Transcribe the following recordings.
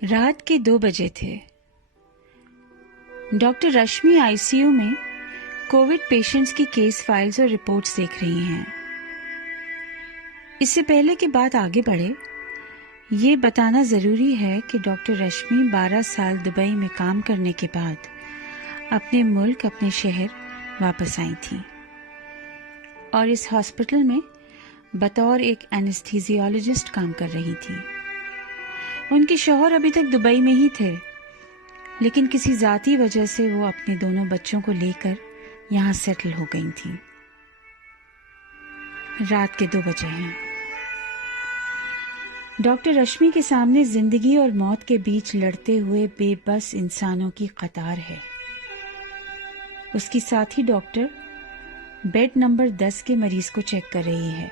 رات کے 2 بجے تھے۔ Doctor Rashmi I C you میں کووڈ پیشنٹس کی کیس فائلز اور رپورٹس دیکھ رہی ہیں۔ اس سے پہلے کہ بات آگے بڑھے، یہ بتانا ضروری ہے کہ ڈاکٹر رشمی 12 سال دبئی میں کام کرنے کے بعد اپنے ملک، اپنے شہر واپس آئی تھیں اور اس ہاسپٹل میں بطور ایک اینستھیزیالوجسٹ کام کر رہی تھیں۔ ان کے شوہر ابھی تک دبئی میں ہی تھے، لیکن کسی ذاتی وجہ سے وہ اپنے دونوں بچوں کو لے کر یہاں سیٹل ہو گئی تھیں۔ رات کے 2 بجے ہیں۔ ڈاکٹر رشمی کے سامنے زندگی اور موت کے بیچ لڑتے ہوئے بے بس انسانوں کی قطار ہے۔ اس کی ساتھی ڈاکٹر بیڈ نمبر 10 کے مریض کو چیک کر رہی ہے،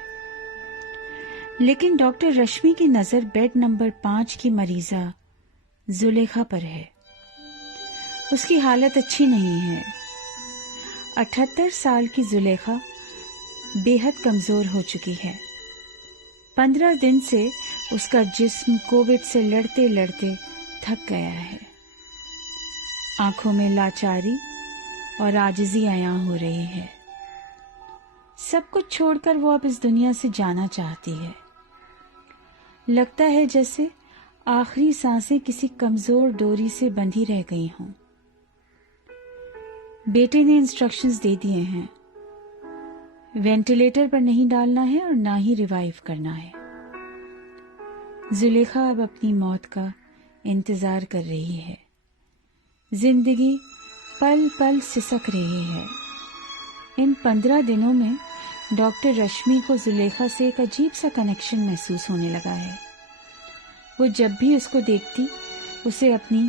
لیکن ڈاکٹر رشمی کی نظر بیڈ نمبر 5 کی مریضہ زلیخا پر ہے۔ اس کی حالت اچھی نہیں ہے۔ 78 سال کی زلیخا بے حد کمزور ہو چکی ہے۔ 15 دن سے اس کا جسم کووڈ سے لڑتے لڑتے تھک گیا ہے۔ آنکھوں میں لاچاری اور عاجزی عیاں ہو رہی ہے۔ سب کچھ چھوڑ کر وہ اب اس دنیا سے جانا چاہتی ہے۔ لگتا ہے جیسے آخری سانسیں کسی کمزور ڈوری سے بندھی رہ گئی ہوں۔ بیٹے نے انسٹرکشنز دے دیے ہیں، وینٹیلیٹر پر نہیں ڈالنا ہے اور نہ ہی ریوائیو کرنا ہے۔ زلیخا اب اپنی موت کا انتظار کر رہی ہے۔ زندگی پل پل سسک رہی ہے۔ ان 15 دنوں میں ڈاکٹر رشمی کو زلیخا سے ایک عجیب سا کنیکشن محسوس ہونے لگا ہے۔ وہ جب بھی اس کو دیکھتی اسے اپنی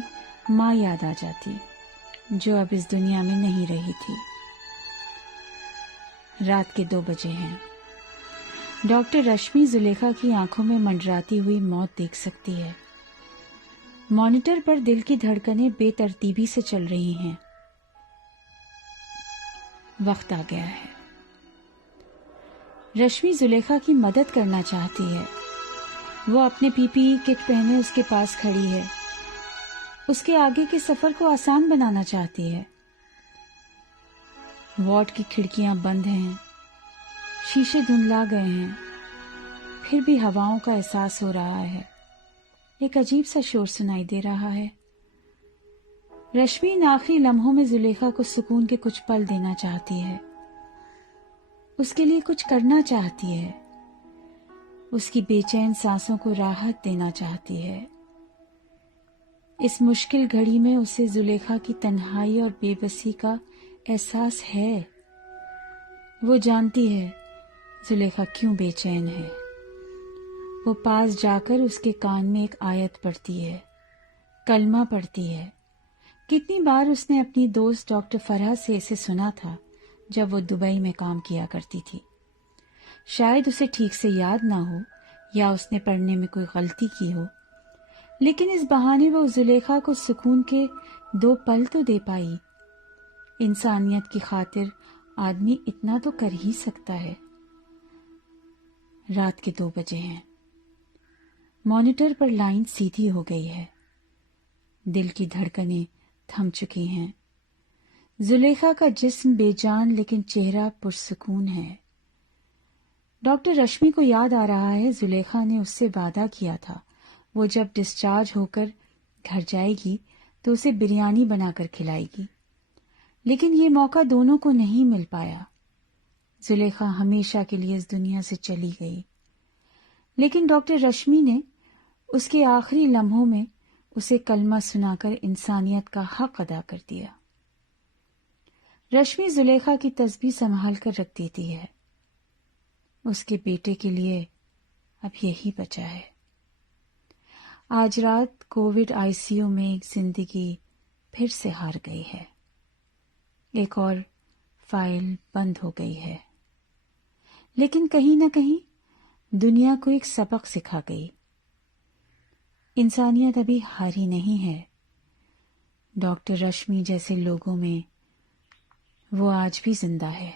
ماں یاد آ جاتی، جو اب اس دنیا میں نہیں رہی تھی۔ رات کے 2 بجے ہیں۔ ڈاکٹر رشمی زلیخا کی آنکھوں میں منڈراتی ہوئی موت دیکھ سکتی ہے۔ مانیٹر پر دل کی دھڑکنیں بے ترتیبی سے چل رہی ہیں۔ وقت آ گیا ہے۔ رشمی زلیخا کی مدد کرنا چاہتی ہے۔ وہ اپنے پی پی ای کٹ پہنے اس کے پاس کھڑی ہے۔ اس کے آگے کے سفر کو آسان بنانا چاہتی ہے۔ وارڈ کی کھڑکیاں بند ہیں، شیشے دھندلا گئے ہیں، پھر بھی ہواؤں کا احساس ہو رہا ہے۔ ایک عجیب سا شور سنائی دے رہا ہے۔ رشمی ان آخری لمحوں میں زلیخا کو سکون کے کچھ پل دینا چاہتی ہے۔ اس کے لیے کچھ کرنا چاہتی ہے۔ اس کی بے چین سانسوں کو راحت دینا چاہتی ہے۔ اس مشکل گھڑی میں اسے زلیخا کی تنہائی اور بے بسی کا احساس ہے۔ وہ جانتی ہے زلیخا کیوں بے چین ہے۔ وہ پاس جا کر اس کے کان میں ایک آیت پڑھتی ہے، کلمہ پڑھتی ہے۔ کتنی بار اس نے اپنی دوست ڈاکٹر فرح سے اسے سنا تھا جب وہ دبئی میں کام کیا کرتی تھی۔ شاید اسے ٹھیک سے یاد نہ ہو یا اس نے پڑھنے میں کوئی غلطی کی ہو، لیکن اس بہانے وہ زلیخا کو سکون کے 2 پل تو دے پائی۔ انسانیت کی خاطر آدمی اتنا تو کر ہی سکتا ہے۔ رات کے 2 بجے ہیں۔ مانیٹر پر لائن سیدھی ہو گئی ہے۔ دل کی دھڑکنیں تھم چکی ہیں۔ زلیخا کا جسم بے جان لیکن چہرہ پرسکون ہے۔ ڈاکٹر رشمی کو یاد آ رہا ہے زلیخا نے اس سے وعدہ کیا تھا وہ جب ڈسچارج ہو کر گھر جائے گی تو اسے بریانی بنا کر کھلائے گی، لیکن یہ موقع دونوں کو نہیں مل پایا۔ زلیخا ہمیشہ کے لیے اس دنیا سے چلی گئی، لیکن ڈاکٹر رشمی نے اس کے آخری لمحوں میں اسے کلمہ سنا کر انسانیت کا حق ادا کر دیا۔ رشمی زلیخا کی تسبیح سنبھال کر رکھ دیتی ہے۔ اس کے بیٹے کے لیے اب یہی بچا ہے۔ آج رات کووڈ آئی سی یو میں ایک زندگی پھر سے ہار گئی ہے۔ ایک اور فائل بند ہو گئی ہے، لیکن کہیں نہ کہیں دنیا کو ایک سبق سکھا گئی۔ انسانیت ابھی ہاری نہیں ہے۔ ڈاکٹر رشمی جیسے لوگوں میں وہ آج بھی زندہ ہے۔